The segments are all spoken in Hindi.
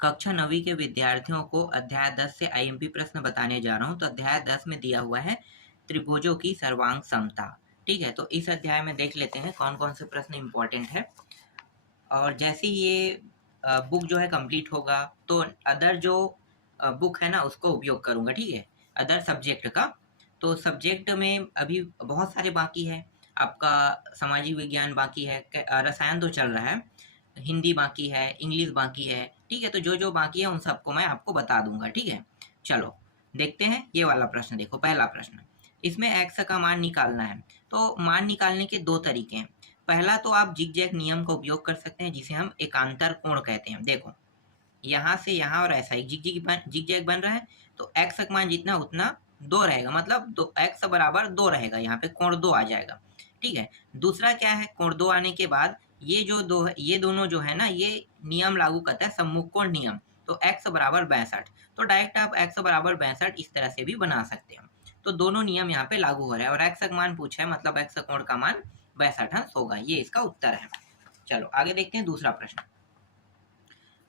कक्षा 9वीं के विद्यार्थियों को अध्याय 10 से आईएमपी प्रश्न बताने जा रहा हूँ। तो अध्याय 10 में दिया हुआ है त्रिभुजों की सर्वांग समता। ठीक है, तो इस अध्याय में देख लेते हैं कौन कौन से प्रश्न इंपॉर्टेंट है। और जैसे ही ये बुक जो है कंप्लीट होगा तो अदर जो बुक है ना उसको उपयोग करूँगा। ठीक है, अदर सब्जेक्ट का। तो सब्जेक्ट में अभी बहुत सारे बाकी है। आपका सामाजिक विज्ञान बाकी है, रसायन तो चल रहा है, हिंदी बाकी है, इंग्लिश बाकी है। ठीक है, तो जो जो बाकी है उन सबको मैं आपको बता दूंगा। ठीक है, चलो देखते हैं ये वाला प्रश्न। देखो पहला प्रश्न, इसमें x का मान निकालना है। तो मान निकालने के दो तरीके हैं। पहला तो आप जिगजैग नियम का उपयोग कर सकते हैं जिसे हम एकांतर कोण कहते हैं। देखो यहाँ से यहाँ और ऐसा एक जिगजैग बन रहा है, तो x का मान जितना उतना 2 रहेगा, मतलब दो x बराबर 2 रहेगा, यहाँ पे कोण 2 आ जाएगा। ठीक है, दूसरा क्या है, कोण 2 आने के बाद ये जो दो है, ये दोनों जो है ना, ये नियम लागू करता है सम्मुख कोण नियम। तो x बराबर 62, तो डायरेक्ट आप x बराबर 62 इस तरह से भी बना सकते हो। तो दोनों नियम यहाँ पे लागू हो रहा है और x का मान पूछा है, मतलब x कोण का मान 62 अंश होगा। ये इसका उत्तर है। चलो आगे देखते हैं दूसरा प्रश्न।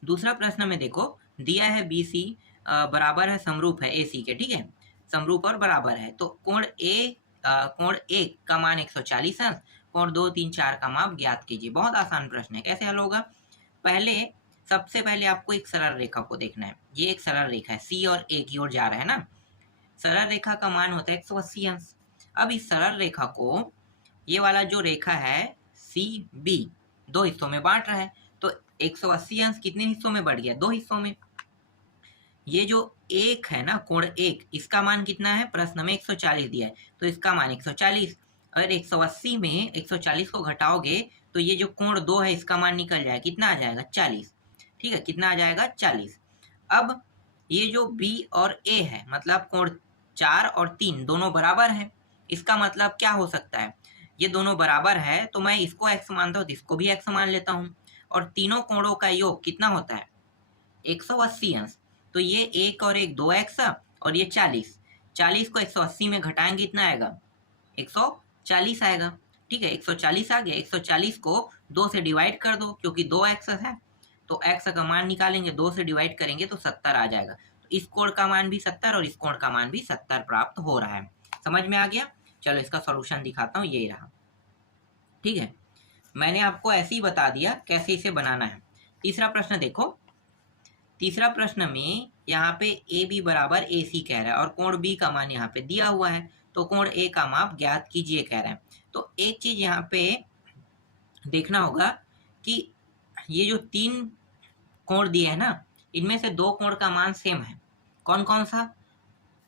दूसरा प्रश्न में देखो दिया है BC बराबर है समरूप है AC के। ठीक है, समरूप और बराबर है। तो कोण A का मान 140 अंश, कोण 2, 3, 4 का माप ज्ञात कीजिए। बहुत आसान प्रश्न है, कैसे हल होगा। सबसे पहले आपको एक सरल रेखा को देखना है। ये एक सरल रेखा है, C और A की ओर जा रहा है ना। सरल रेखा का मान होता है 180 अंश। अब इस सरल रेखा को, ये वाला जो रेखा है CB, दो हिस्सों में बांट रहा है। तो 180 अंश कितने हिस्सों में बढ़ गया, 2 हिस्सों में। ये जो एक है ना, कोण 1, इसका मान कितना है, प्रश्न में 140 दिया है, तो इसका मान 140। और 180 में 140 को घटाओगे तो ये जो कोण 2 है इसका मान निकल जाएगा, कितना आ जाएगा, 40। ठीक है, कितना आ जाएगा, 40। अब ये जो B और A है, मतलब कोण 4 और 3 दोनों बराबर है। इसका मतलब क्या हो सकता है, ये दोनों बराबर है तो मैं इसको x मानता हूँ तो इसको भी x मान लेता हूँ। और तीनों कोणों का योग कितना होता है, 180 अंश। तो ये 1 और 1 2x और ये 40। 40 को 180 में घटाएंगे कितना आएगा, 140 आएगा। ठीक है, 140 आ गया। 140 को 2 से डिवाइड कर दो क्योंकि 2x है, तो x का मान निकालेंगे, 2 से डिवाइड करेंगे तो 70 आ जाएगा। तो इस कोण का मान भी 70 और इस कोण का मान भी 70 प्राप्त हो रहा है। समझ में आ गया। चलो इसका सॉल्यूशन दिखाता हूँ, ये रहा। ठीक है, मैंने आपको ऐसे ही बता दिया कैसे इसे बनाना है। तीसरा प्रश्न देखो। तीसरा प्रश्न में यहाँ पे AB बराबर AC कह रहा है और कोण B का मान यहाँ पे दिया हुआ है, तो कोण A का माप ज्ञात कीजिए कह रहा है। तो एक चीज यहाँ पे देखना होगा कि ये जो 3 कोण दिए है ना, इनमें से 2 कोण का मान सेम है। कौन कौन सा,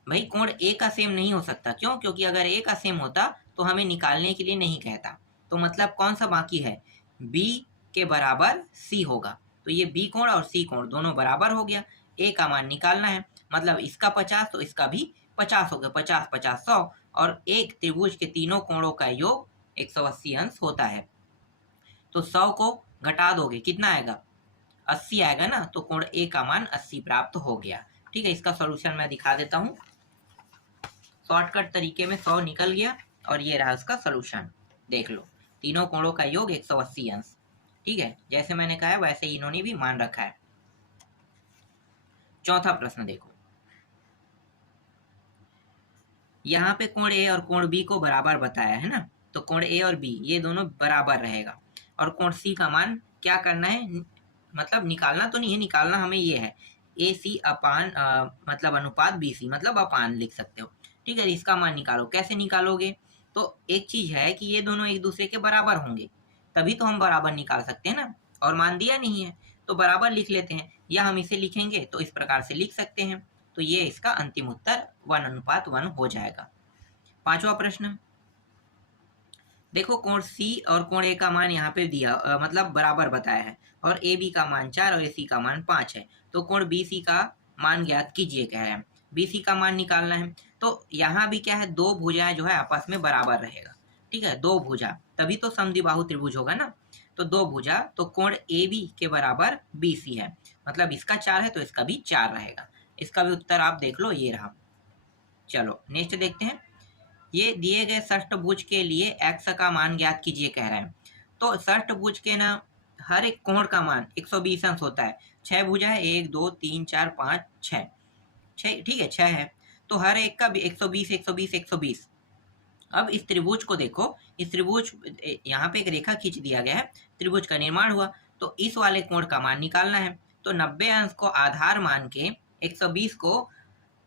भाई कोण A का सेम नहीं हो सकता। क्यों, क्योंकि अगर A का सेम होता तो हमें निकालने के लिए नहीं कहता। तो मतलब कौन सा बाकी है, B के बराबर C होगा। तो ये B कोण और C कोण दोनों बराबर हो गया। A का मान निकालना है, मतलब इसका 50 तो इसका भी 50 हो गया। 50 50 100, और एक त्रिभुज के तीनों कोणों का योग 180 अंश होता है। तो 100 को घटा दोगे कितना आएगा, 80 आएगा ना। तो कोण A का मान 80 प्राप्त हो गया। ठीक है, इसका सॉल्यूशन मैं दिखा देता हूँ। शॉर्टकट तरीके में 100 निकल गया और ये रहा उसका सॉल्यूशन। देख लो, तीनों कोणों का योग 180 अंश। ठीक है, जैसे मैंने कहा है वैसे ही इन्होंने भी मान रखा है। चौथा प्रश्न देखो, यहाँ पे कोण A और कोण B को बराबर बताया है ना। तो कोण A और B ये दोनों बराबर रहेगा। और कोण C का मान क्या करना है, मतलब निकालना तो नहीं है, निकालना हमें ये है AC अपान मतलब अनुपात BC, मतलब अपान लिख सकते हो। ठीक है, इसका मान निकालो। कैसे निकालोगे, तो एक चीज है कि ये दोनों एक दूसरे के बराबर होंगे, तभी तो हम बराबर निकाल सकते हैं ना। और मान दिया नहीं है तो बराबर लिख लेते हैं, या हम इसे लिखेंगे तो इस प्रकार से लिख सकते हैं। तो ये इसका अंतिम उत्तर 1:1 हो जाएगा। पांचवा प्रश्न देखो, कोण C और कोण A का मान यहाँ पे दिया मतलब बराबर बताया है, और AB का मान 4 और AC का मान 5 है। तो कोण BC का मान ज्ञात कीजिए कह रहे हैं। BC का मान निकालना है। तो यहाँ भी क्या है, दो भुजाएं जो है आपस में बराबर रहेगा। ठीक है, दो भुजा, तभी तो समद्विबाहु त्रिभुज होगा ना। तो दो भुजा, तो कोण AB के बराबर BC है, मतलब इसका 4 है तो इसका भी 4 रहेगा। इसका भी उत्तर आप देख लो, ये रहा। चलो नेक्स्ट देखते हैं। ये दिए गए षष्ठभुज के लिए x का मान ज्ञात कीजिए कह रहे हैं। तो षष्ठभुज के ना हर एक कोण का मान 120 अंश होता है। 6 भुजा है, 1 2 3 4 5 6, 6 ठीक है, 6 है। तो हर एक का 120 120 120। अब इस त्रिभुज को देखो, इस त्रिभुज यहाँ पे एक रेखा खींच दिया गया है, त्रिभुज का निर्माण हुआ, तो इस वाले कोण का मान निकालना है। तो 90 अंश को आधार मान के 120 को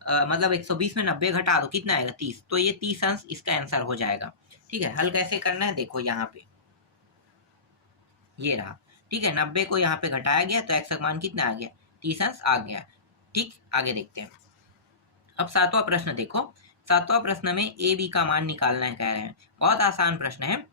मतलब 120 में 90 घटा दो, कितना आएगा 30, तो ये 30 अंश इसका आंसर हो जाएगा। ठीक है, हल कैसे करना है देखो यहाँ पे, ये रहा। ठीक है, 90 को यहाँ पे घटाया गया तो x का मान कितना आ गया, 30 अंश आ गया। ठीक, आगे देखते हैं। अब 7वां प्रश्न देखो, 7वां प्रश्न में ए बी का मान निकालना है कह रहे हैं। बहुत आसान प्रश्न है।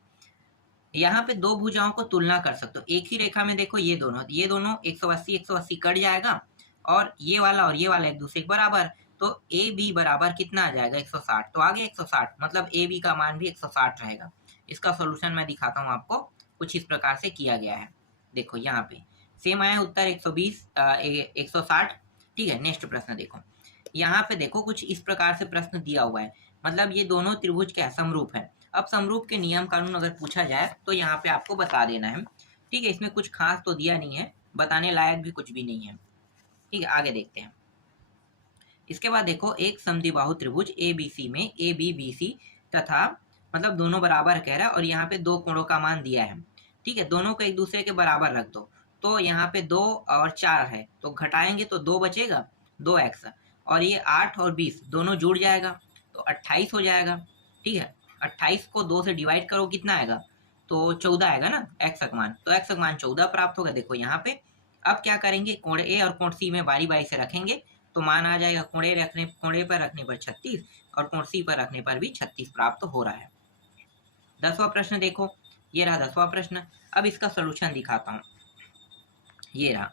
यहाँ पे दो भुजाओं को तुलना कर सकते हो, एक ही रेखा में देखो ये दोनों 180 180 कट जाएगा, और ये वाला एक दूसरे के बराबर, तो ए बी बराबर कितना आ जाएगा 160, तो आगे 160, मतलब ए बी का मान भी 160 रहेगा। इसका सोल्यूशन मैं दिखाता हूँ आपको, कुछ इस प्रकार से किया गया है। देखो यहाँ पे सेम आया उत्तर 160। ठीक है, नेक्स्ट प्रश्न देखो, यहाँ पे देखो कुछ इस प्रकार से प्रश्न दिया हुआ है, मतलब ये दोनों त्रिभुज क्या समरूप है। अब समरूप के नियम कानून अगर पूछा जाए तो यहाँ पे आपको बता देना है। ठीक है, इसमें कुछ खास तो दिया नहीं है, बताने लायक भी कुछ भी नहीं है। ठीक है, आगे देखते हैं। इसके बाद देखो, एक समद्विबाहु त्रिभुज ABC में ABBC तथा मतलब दोनों बराबर कह रहा है, और यहाँ पे दो कोणों का मान दिया है। ठीक है, दोनों को एक दूसरे के बराबर रख दो, तो यहाँ पे 2 और 4 है, तो घटाएंगे तो 2 बचेगा, 2x, और ये 8 और 20 दोनों जुड़ जाएगा तो 28 हो जाएगा। ठीक है, 28 को 2 से डिवाइड करो, कितना आएगा, तो 14 आएगा ना x का मान, तो x का मान 14 प्राप्त होगा। देखो यहाँ पे अब क्या करेंगे, कोण ए और कोण सी में बारी बारी से रखेंगे, तो मान आ जाएगा कोणे पर रखने पर 36, और कोण सी पर रखने पर भी 36 प्राप्त हो रहा है। 10वां प्रश्न देखो, ये रहा 10वां प्रश्न। अब इसका सोल्यूशन दिखाता हूँ, ये रहा।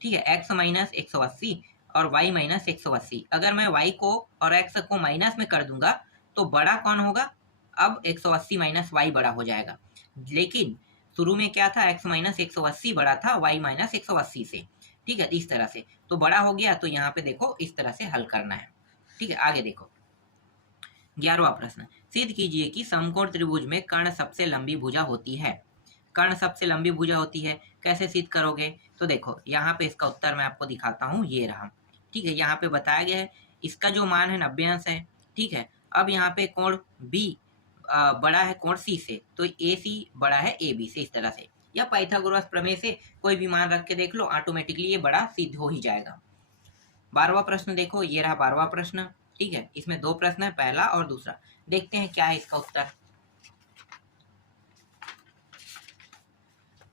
ठीक है, x माइनस 180 और y माइनस 180, अगर मैं y को और x को माइनस में कर दूंगा तो बड़ा कौन होगा, अब 180 माइनस y बड़ा हो जाएगा। लेकिन शुरू में क्या था, x माइनस 180 बड़ा था y माइनस 180 से। ठीक है, इस तरह से तो बड़ा हो गया, तो यहाँ पे देखो इस तरह से हल करना है। ठीक है, आगे देखो 11वां प्रश्न, सिद्ध कीजिए कि समकोण त्रिभुज में कर्ण सबसे लंबी भुजा होती है। कर्ण सबसे लंबी भुजा होती है, कैसे सिद्ध करोगे, तो देखो यहाँ पे इसका उत्तर मैं आपको दिखाता हूँ, ये रहा। ठीक है, यहाँ पे बताया गया है, इसका जो मान है 90 अंश है। ठीक है, अब यहाँ पे कोण B बड़ा है कोण C से, तो AC बड़ा है AB से, इस तरह से, या पाइथागोरस प्रमेय से कोई भी मान रख के देख लो, ऑटोमेटिकली ये बड़ा सिद्ध हो ही जाएगा। 12वां प्रश्न देखो, ये रहा 12वां प्रश्न। ठीक है, इसमें दो प्रश्न है, पहला और दूसरा, देखते हैं क्या है इसका उत्तर।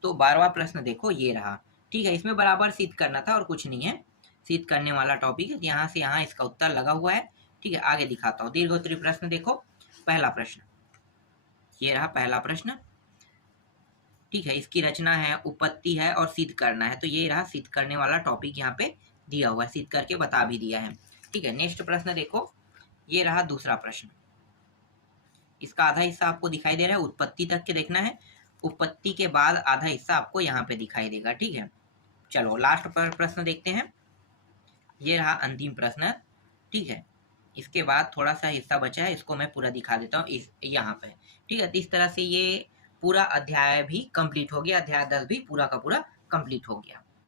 तो 12वां प्रश्न देखो, ये रहा। ठीक है, इसमें बराबर सिद्ध करना था और कुछ नहीं है, सिद्ध करने वाला टॉपिक है, यहाँ से यहाँ इसका उत्तर लगा हुआ है। ठीक है, आगे दिखाता हूँ। दीर्घोत्तरी प्रश्न देखो, पहला प्रश्न, ये रहा पहला प्रश्न। ठीक है, इसकी रचना है, उपपत्ति है और सिद्ध करना है, तो ये रहा सिद्ध करने वाला टॉपिक यहाँ पे दिया हुआ है, सिद्ध करके बता भी दिया है। ठीक है, नेक्स्ट प्रश्न देखो, ये रहा दूसरा प्रश्न। इसका आधा हिस्सा आपको दिखाई दे रहा है, उत्पत्ति तक के देखना है, उत्पत्ति के बाद आधा हिस्सा आपको यहाँ पे दिखाई देगा। ठीक है, चलो लास्ट पर प्रश्न देखते हैं, ये रहा अंतिम प्रश्न। ठीक है, इसके बाद थोड़ा सा हिस्सा बचा है, इसको मैं पूरा दिखा देता हूँ इस यहाँ पे। ठीक है, तो इस तरह से ये पूरा अध्याय भी कंप्लीट हो गया, अध्याय 10 भी पूरा का पूरा कंप्लीट हो गया।